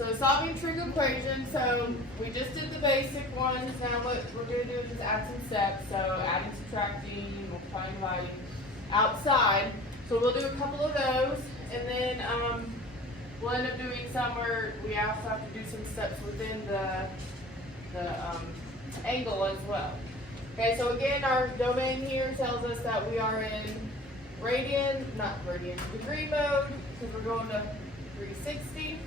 So solving trig equation, so we just did the basic ones. Now what we're going to do is just add some steps. So adding, subtracting, multiplying, dividing outside. So we'll do a couple of those, and then we'll end up doing some where we also have to do some steps within the angle as well. Okay, so again, our domain here tells us that we are in degree mode, because we're going to 360.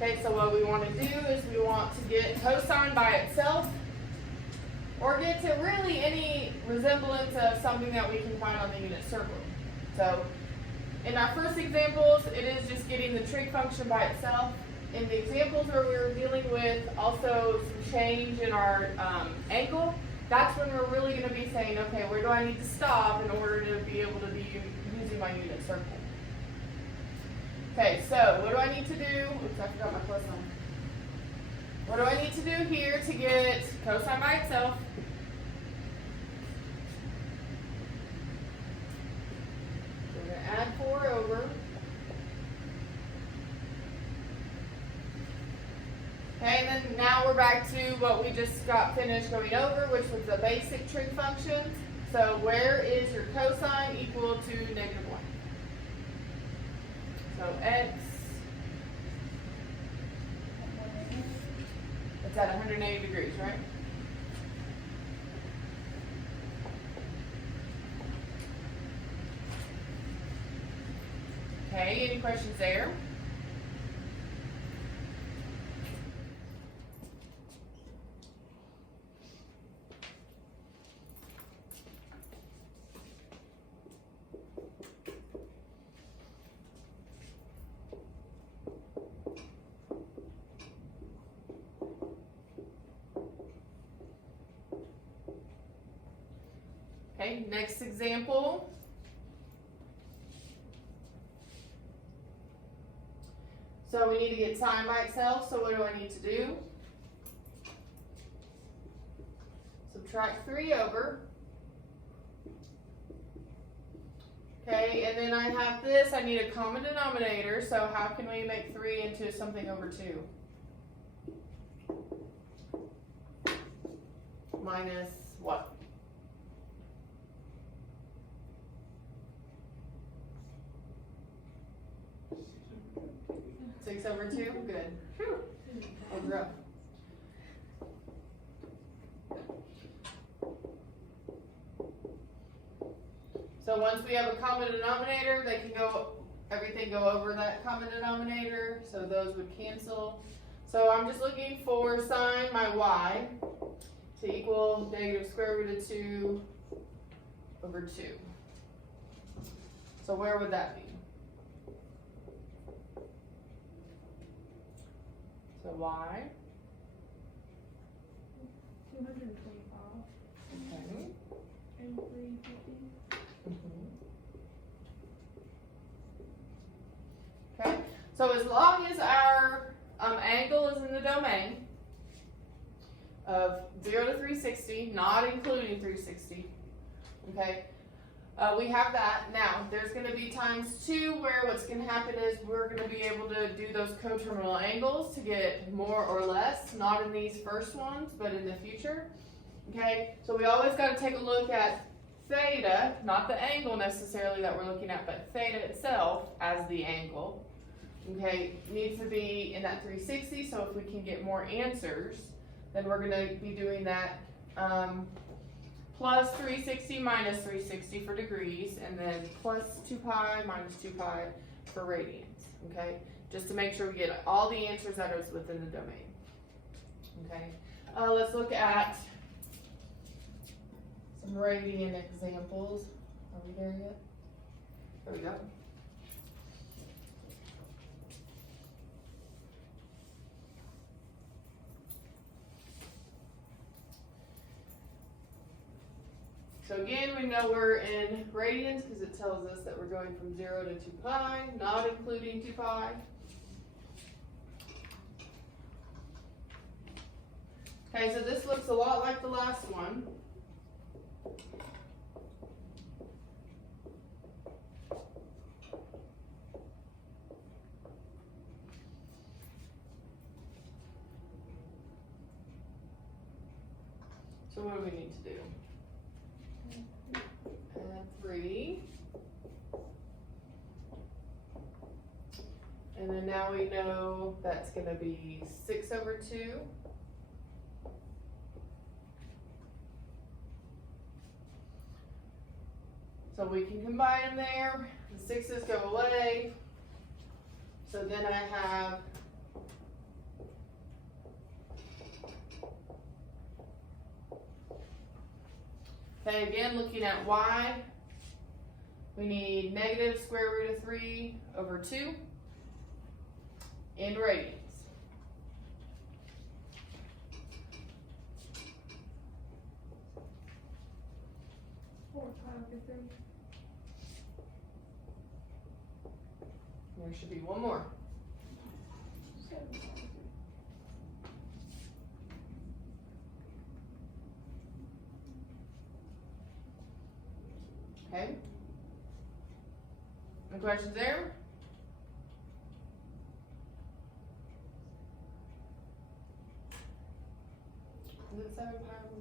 Okay, so what we want to do is we want to get cosine by itself, or get to really any resemblance of something that we can find on the unit circle. So in our first examples, it is just getting the trig function by itself. In the examples where we were dealing with also some change in our angle, that's when we're really going to be saying, okay, where do I need to stop in order to be able to be using my unit circle? Okay, so what do I need to do? Oops, I forgot my plus sign. What do I need to do here to get cosine by itself? We're going to add 4 over. Okay, and then now we're back to what we just got finished going over, which was the basic trig functions. So where is your cosine equal to -1? So x, it's at 180 degrees, right? Okay, any questions there? Okay, next example. So we need to get sine by itself, so what do I need to do? Subtract 3 over. Okay, and then I have this, I need a common denominator, so how can we make 3 into something over 2? Minus what? 6 over 2? Good. Over up. So once we have a common denominator, they can everything go over that common denominator, so those would cancel. So I'm just looking for sine my y to equal negative square root of 2 over 2. So where would that be? So y. 225. Okay. And 350. Okay. So as long as our angle is in the domain of 0 to 360, not including 360, okay, we have that. Now, there's going to be times too where what's going to happen is we're going to be able to do those coterminal angles to get more or less, not in these first ones, but in the future. Okay, so we always got to take a look at theta, not the angle necessarily that we're looking at, but theta itself as the angle. Okay, needs to be in that 360, so if we can get more answers, then we're going to be doing that plus 360 minus 360 for degrees, and then plus 2 pi minus 2 pi for radians, okay? Just to make sure we get all the answers that is within the domain, okay? Let's look at some radian examples. Are we there yet? There we go. So again, we know we're in radians because it tells us that we're going from 0 to 2 pi, not including 2 pi. Okay, so this looks a lot like the last one. So what do we need to do? Add 3. And then now we know that's going to be 6 over 2. So we can combine them there. The 6's go away. So then I have okay, again, looking at y, we need negative square root of 3 over 2 in radians. There should be one more. Okay. Any questions there? Is it 7 pi over 2?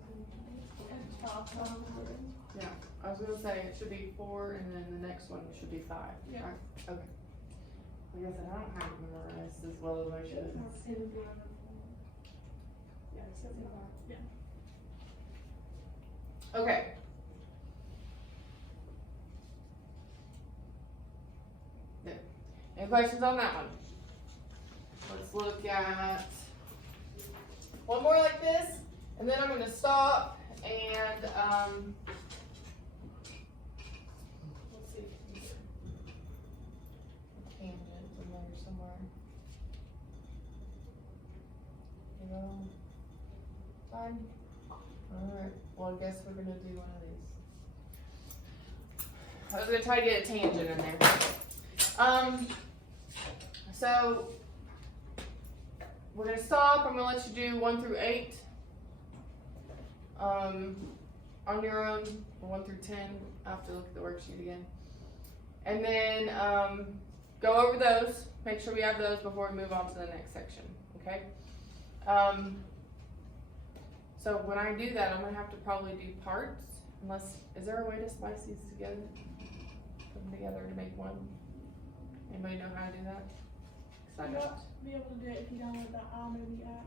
Yeah, I was gonna say it should be 4 and then the next one should be 5. Yeah. Right? Okay. Like I said, I don't have it memorized as well as I should. Yeah, 7 pi. Yeah. Okay. There. Any questions on that one? Let's look at one more like this, and then I'm going to stop and let's see if we can get a tangent in there somewhere. You know, fine. Alright, well I guess we're gonna do one of these. I was gonna try to get a tangent in there. So we're gonna stop. I'm gonna let you do 1 through 8 on your own, or 1 through 10. I have to look at the worksheet again. And then go over those. Make sure we have those before we move on to the next section, okay? So when I do that, I'm gonna have to probably do parts, unless, is there a way to splice these together? Put them together to make one? Anybody know how to do that? 'Cause I You don't. won't be able to do it if you download the iMovie app.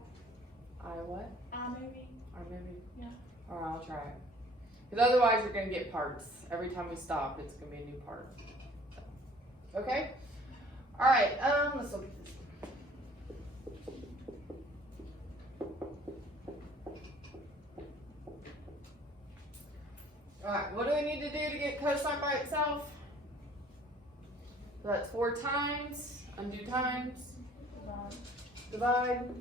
I what? iMovie? Or maybe? Yeah. Or I'll try it. Because otherwise you're gonna get parts. Every time we stop, it's gonna be a new part. Okay? Alright, let's look at this. Alright, what do we need to do to get cosine by itself? So that's 4 times, undo times, divide.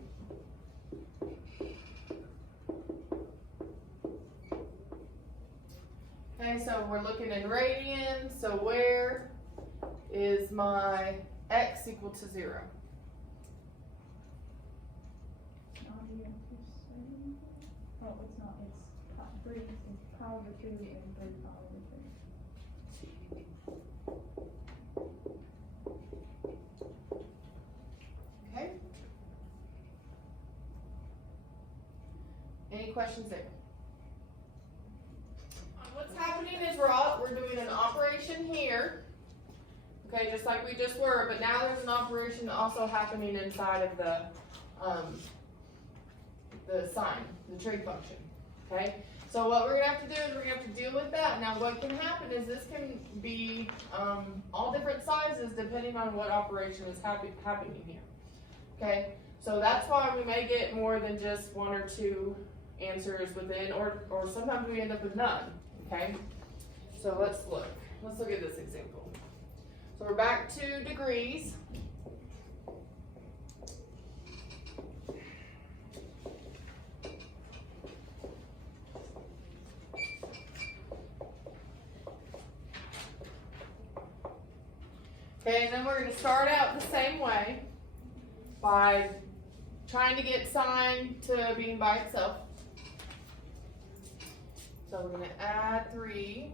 Okay, so we're looking in radians, so where is my x equal to 0? Oh, it's not, it's 3, it's pi over 2 and 3 pi over 3. Okay. Any questions there? What's happening is we're doing an operation here. Okay, just like we just were, but now there's an operation also happening inside of the sign, the trig function. Okay, so what we're gonna have to do is we're gonna have to deal with that. Now, what can happen is this can be all different sizes depending on what operation is happening here. Okay, so that's why we may get more than just 1 or 2 answers within, or sometimes we end up with none. Okay, so let's look. Let's look at this example. So we're back to degrees. Okay, and then we're going to start out the same way by trying to get sine to being by itself. So we're gonna add 3.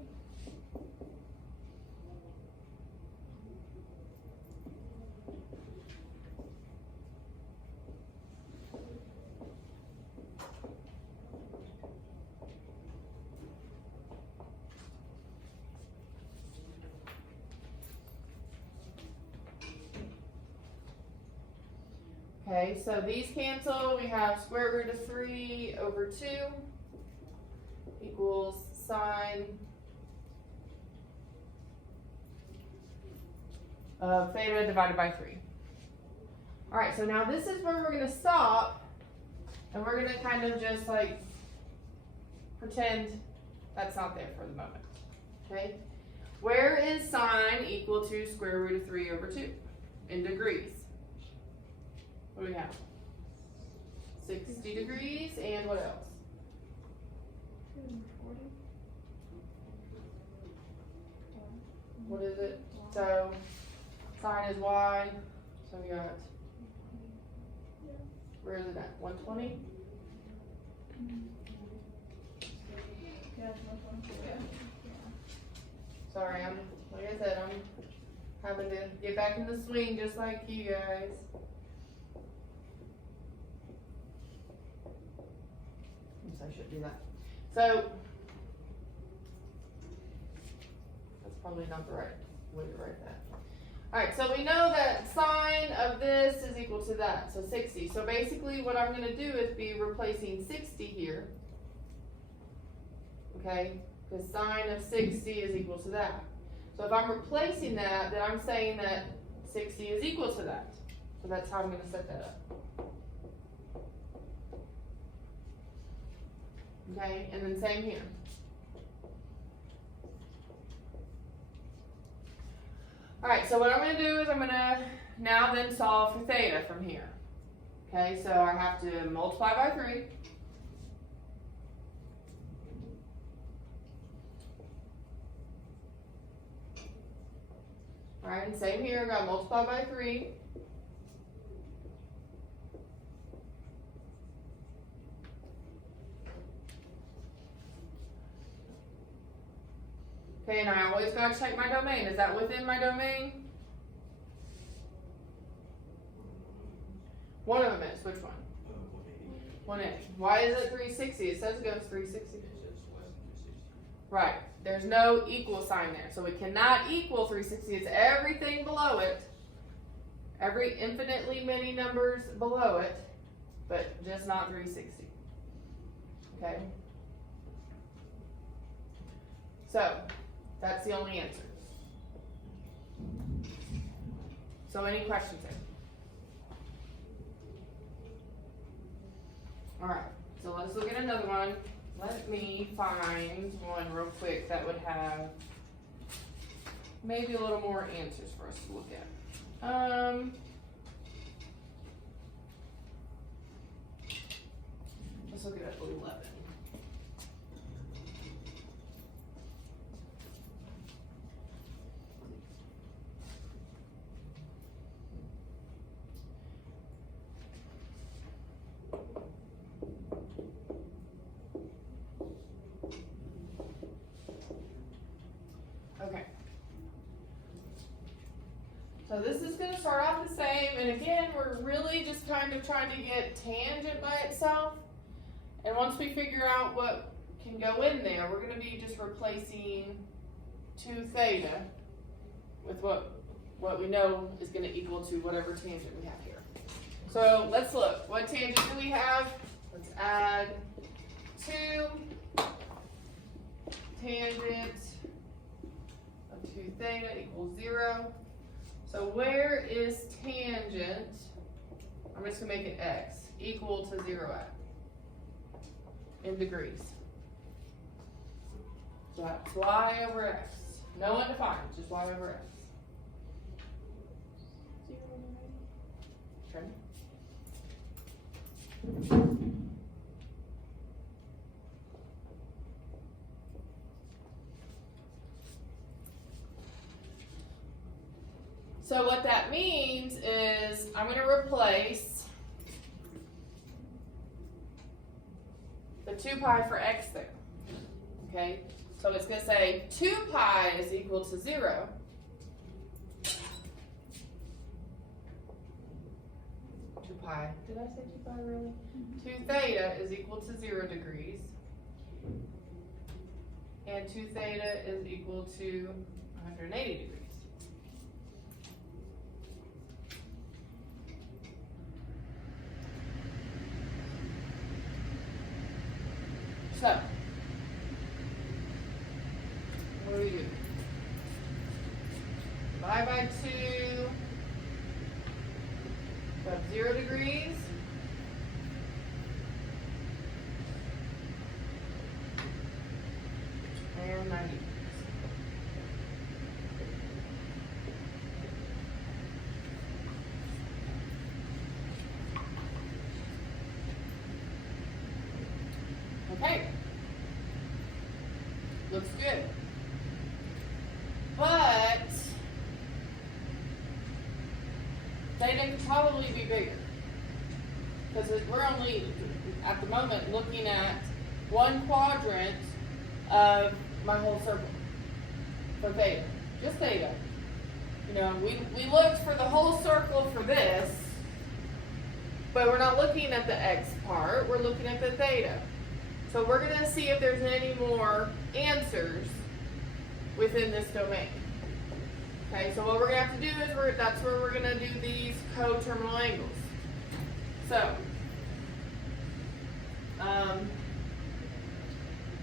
Okay, so these cancel. We have square root of 3 over 2 equals sine of theta divided by 3. All right, so now this is where we're going to stop, and we're going to kind of just like pretend that's not there for the moment. Okay, where is sine equal to square root of 3 over 2 in degrees? What do we have? 60 degrees, and what else? 240. What is it? So sine is y, so we got, where is it at? 120? Yeah, it's 120. Yeah. Sorry, like I said, I'm having to get back in the swing just like you guys. I should do that. So that's probably not the right way to write that. Alright, so we know that sine of this is equal to that, so 60. So basically what I'm going to do is be replacing 60 here. Okay, because sine of 60 is equal to that. So if I'm replacing that, then I'm saying that 60 is equal to that. So that's how I'm going to set that up. Okay, and then same here. Alright, so what I'm going to do is I'm going to now then solve for theta from here. Okay, so I have to multiply by 3. Alright, and same here, I've got to multiply by 3. Okay, and I always gotta check my domain. Is that within my domain? One of them is. Which one? 180. Why is it 360? It says it goes 360. Right. There's no equal sign there. So we cannot equal 360. It's everything below it. Every infinitely many numbers below it, but just not 360. Okay? So, that's the only answer. So any questions there? Alright, so let's look at another one. Let me find one real quick that would have maybe a little more answers for us to look at. Let's look at 11. Okay. So this is going to start off the same, and again, we're really just kind of trying to get tangent by itself. And once we figure out what can go in there, we're going to be just replacing 2 theta with what we know is going to equal to whatever tangent we have here. So let's look. What tangent do we have? Let's add 2 tangent of 2 theta equals 0. So where is tangent, I'm just going to make it x, equal to 0 at? In degrees. So that's y over x. No undefined, just y over x. 0 to 90. Okay. So what that means is I'm going to replace the 2 pi for x there. Okay, so it's going to say 2 pi is equal to 0. 2 pi, did I say 2 pi really? 2 theta is equal to 0 degrees. And 2 theta is equal to 180 degrees. So, what do we do? Divide by 2, we have 0 degrees. And 90 degrees. Okay. Looks good. But theta could probably be bigger. Because we're only, at the moment, looking at 1 quadrant of my whole circle for theta. Just theta. You know, we looked for the whole circle for this, but we're not looking at the x part, we're looking at the theta. So we're going to see if there's any more answers within this domain. Okay, so what we're going to have to do is that's where we're going to do these coterminal angles. So,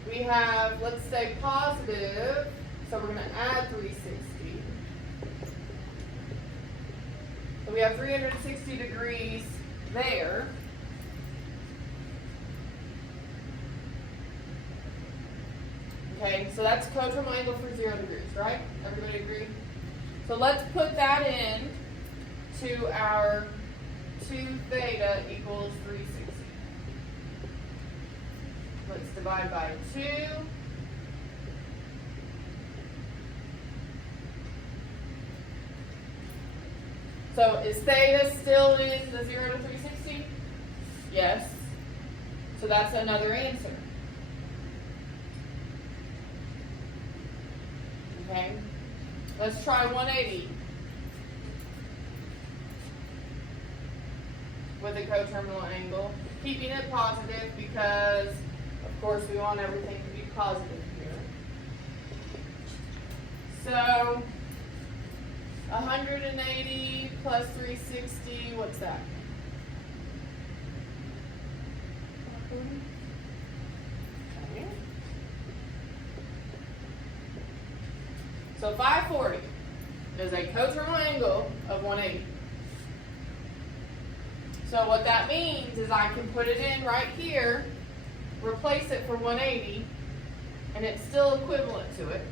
we have, let's say, positive, so we're going to add 360. So we have 360 degrees there. Okay, so that's coterminal angle for 0 degrees, right? Everybody agree? So let's put that in to our 2 theta equals 360. Let's divide by 2. So is theta still in the 0 to 360? Yes. So that's another answer. Okay. Let's try 180 with a coterminal angle, keeping it positive because, of course, we want everything to be positive here. So 180 plus 360, what's that? 40. Okay. So 540 is a coterminal angle of 180. So what that means is I can put it in right here, replace it for 180, and it's still equivalent to it.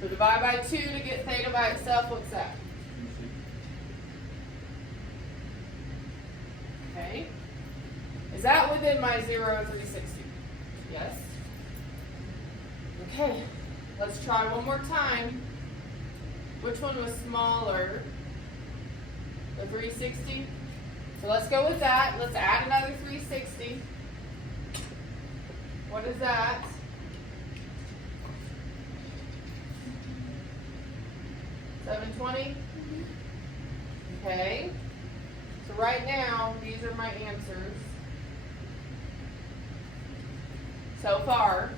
So divide by 2 to get theta by itself, what's that? Okay. Is that within my 0 to 360? Yes. Okay. Let's try one more time. Which one was smaller? The 360? So let's go with that. Let's add another 360. What is that? 720? Okay. So right now, these are my answers so far.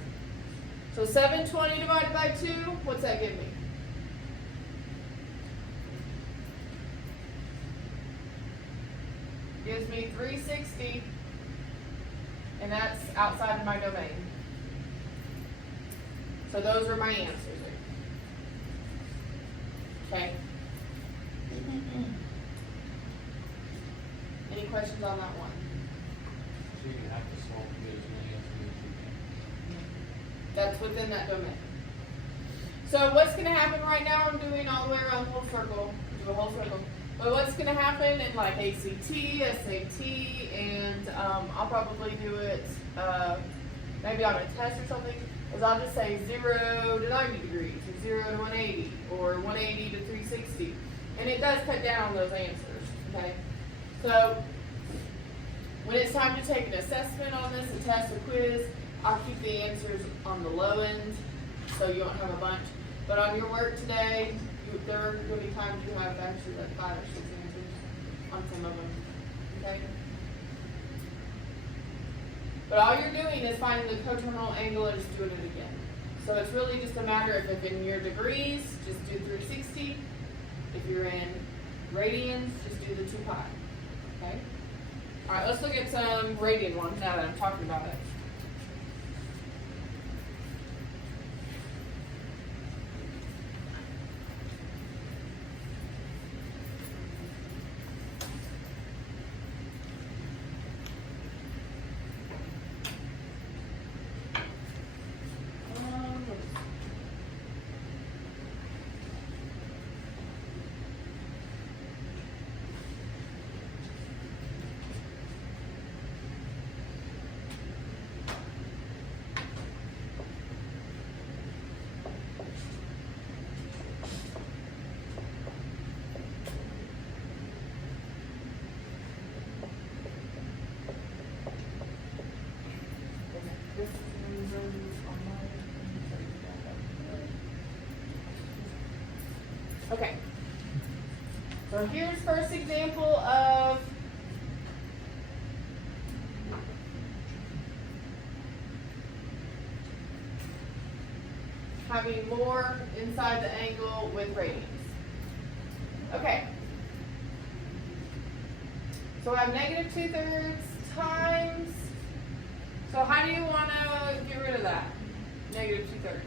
So 720 divided by 2, what's that give me? Gives me 360, and that's outside of my domain. So those are my answers. Okay. Any questions on that one? So you have to solve to get as many answers as you can. That's within that domain. So what's going to happen right now? I'm doing all the way around the whole circle. Do a whole circle. But what's going to happen in like ACT, SAT, and I'll probably do it maybe on a test or something, is I'll just say 0 to 90 degrees, or 0 to 180, or 180 to 360. And it does cut down on those answers, okay? So, when it's time to take an assessment on this, a test, a quiz, I'll keep the answers on the low end, so you don't have a bunch. But on your work today, there are going to be times you have actually like 5 or 6 answers on some of them, okay? But all you're doing is finding the coterminal angle and just doing it again. So it's really just a matter of, if in your degrees, just do 360. If you're in radians, just do the 2 pi, okay? All right, let's look at some radian ones now that I'm talking about it. Okay, so here's first example of having more inside the angle with radians. Okay, so I have negative 2/3 times, so how do you want to get rid of that? Negative 2/3.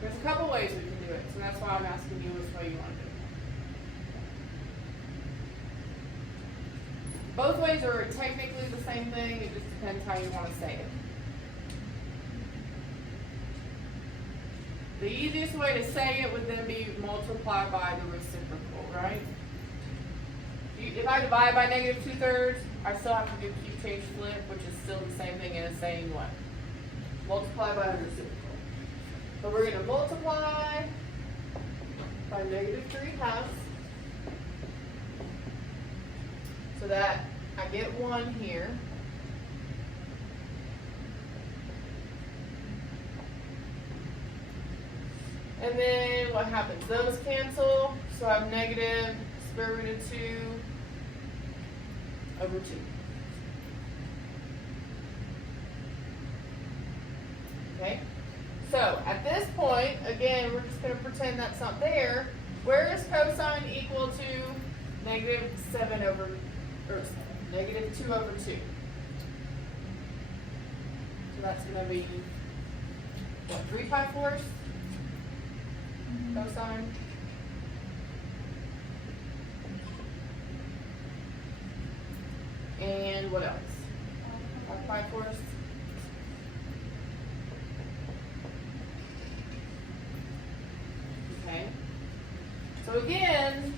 There's a couple ways we can do it, so that's why I'm asking you which way you want to do it. Both ways are technically the same thing, it just depends how you want to say it. The easiest way to say it would then be multiply by the reciprocal, right? If I divide by negative 2/3, I still have to do cube change flip, which is still the same thing as saying what? Multiply by the reciprocal. So we're going to multiply by negative 3/2. So that I get 1 here. And then what happens? Those cancel. So I have negative square root of 2 over 2. Okay? So at this point, again, we're just going to pretend that's not there. Where is cosine equal to negative 7 over, or negative 2 over 2? So that's going to be, what, 3/4 cosine? And what else? 5/4. Okay. So again,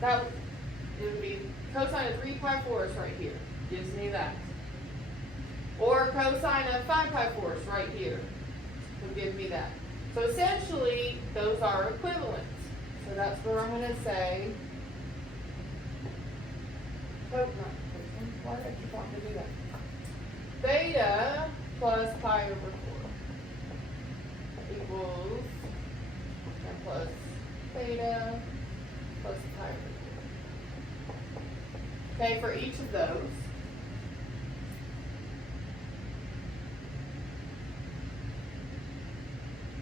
that it would be cosine of 3/4 right here. Gives me that. Or cosine of 5/4 right here would give me that. So essentially, those are equivalent. So that's where I'm going to say, oh, not equivalent. Why did I keep wanting to do that? Theta plus pi over 4 equals, and plus theta plus pi over 4. Okay, for each of those.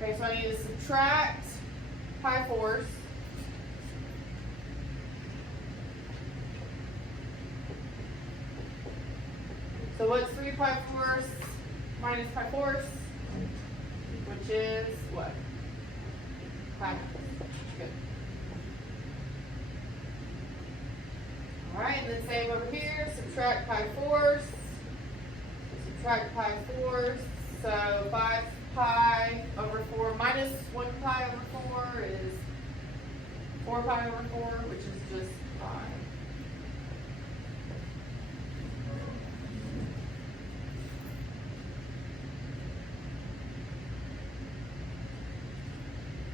Okay, so I need to subtract pi fourths. So what's 3/4 minus pi fourths? Which is what? Pi. Good. Alright, and then same over here. Subtract pi fourths. Subtract pi fourths. So 5 pi over 4 minus 1 pi over 4 is 4 pi over 4, which is just pi.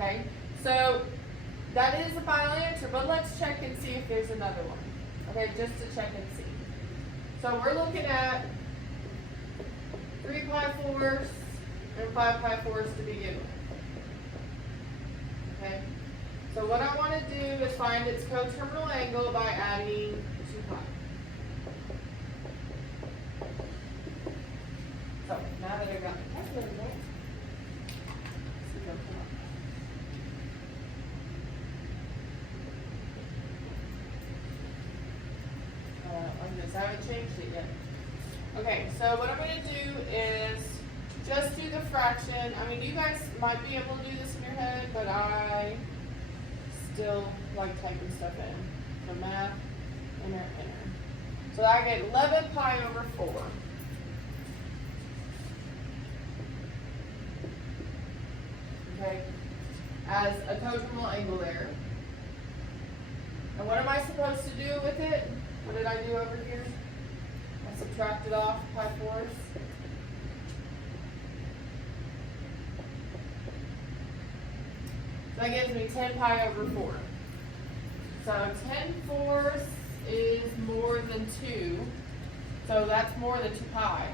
Okay, so that is the final answer, but let's check and see if there's another one. Okay, just to check and see. So we're looking at 3 pi fourths and 5 pi fourths to begin with. Okay? So what I want to do is find its coterminal angle by adding 2 pi. So now that I got the calculator, see what come up. On this, I haven't changed it yet. Okay, so what I'm going to do is just do the fraction. I mean, you guys might be able to do this in your head, but I still like typing stuff in. So math, enter, enter. So I get 11 pi over 4. Okay, as a coterminal angle there. And what am I supposed to do with it? What did I do over here? I subtracted off pi fourths. So that gives me 10 pi over 4. So 10 fourths is more than 2. So that's more than 2 pi,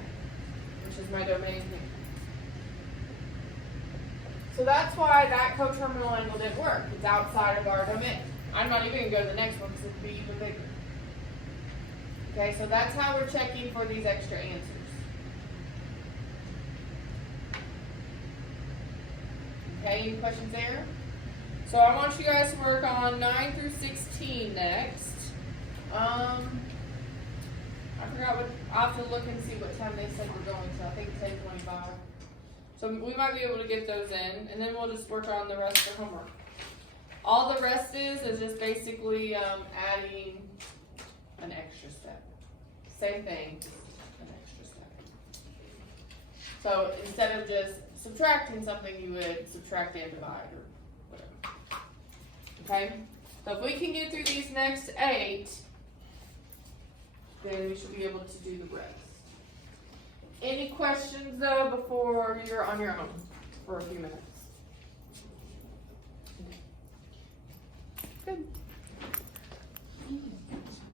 which is my domain here. So that's why that coterminal angle didn't work. It's outside of our domain. I'm not even going to go to the next one because it would be even bigger. Okay, so that's how we're checking for these extra answers. Okay, any questions there? So I want you guys to work on 9 through 16 next. I forgot what, I'll have to look and see what time they said we're going, so I think it's 8:25. So we might be able to get those in, and then we'll just work on the rest of the homework. All the rest is just basically adding an extra step. Same thing, an extra step. So instead of just subtracting something, you would subtract and divide or whatever. Okay? So if we can get through these next 8, then we should be able to do the rest. Any questions though before you're on your own for a few minutes? Good.